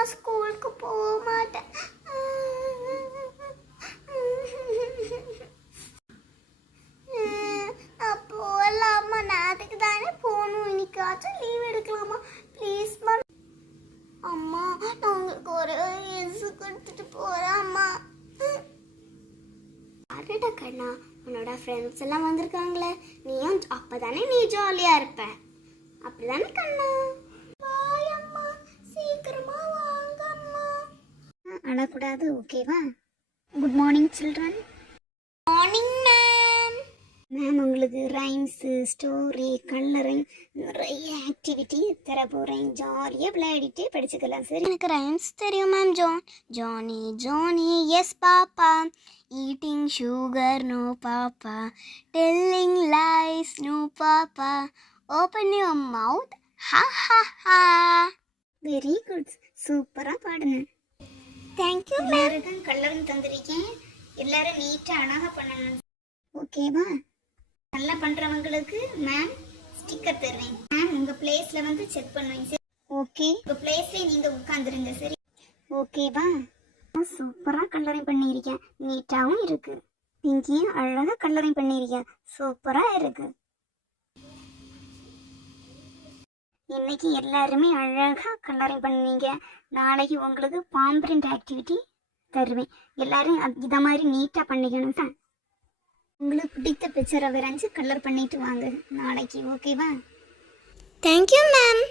நான் ஸ்கூலுக்கு போக மாட்டேன். நான் போகலாமா? நான் அதுக்கு தானே போகணும். இன்னைக்காச்சும் லீவ் எடுக்கலாமா ப்ளீஸ்மா? அம்மா நான் உங்களுக்கு ஒரு எஸ் கொடுத்துட்டு போகிறேன் அம்மா. அடடா கண்ணா, உன்னோட ஃப்ரெண்ட்ஸ் எல்லாம் வந்திருக்காங்களே, நீயும் அப்பதானே நீ ஜாலியா இருப்ப, அப்படிதானே கண்ணா? பாய் அம்மா, சீக்கிரமா வாங்க அம்மா. அழக்கூடாது, ஓகேவா? Good morning children. Morning ma'am. Ma'am உங்களுக்கு ரைம்ஸு, ஸ்டோரி, கலரிங் நிறைய ஆக்டிவிட்டி தர போகிறேன். ஜாலியாக விளையாடிட்டு படிச்சுக்கலாம். சரி? எனக்கு ரைம்ஸ் தெரியும் ma'am. Johnny Johnny yes papa, eating sugar no papa, telling lies no papa, open your mouth ha ha ஹா. வெரி குட், சூப்பராக பாடுங்க. தேங்க்யூ. எல்லாருக்கும் கலரிங் தந்திருக்கேன். எல்லாரும் நீட்டாக அழகாக பண்ணணும், ஓகேவா? நல்லா பண்றவங்களுக்கு மேம் ஸ்டிக்கர் தருவேன். மேம் உங்க பிளேஸ்ல வந்து செக் பண்ணுவீங்க. சரி? ஓகே, உங்க பிளேஸ்ல நீங்க உட்கார்ந்துருங்க. சரி, ஓகேவா? சூப்பரா கலரிங் பண்ணியிருக்கேன், நீட்டாவும் இருக்கு. பிங்கியும் அழகா கலரிங் பண்ணியிருக்கேன், சூப்பரா இருக்கு. இன்னைக்கு எல்லாருமே அழகா கலரிங் பண்ணீங்க. நாளைக்கு உங்களுக்கு பாம் பிரிண்ட் ஆக்டிவிட்டி தருவேன். எல்லாரும் இத மாதிரி நீட்டா பண்ணிக்கணும் சார். உங்களுக்கு பிடித்த பிக்சரை வரைஞ்சி கலர் பண்ணிட்டு வாங்க நாளைக்கு, ஓகேவா? Thank you ma'am.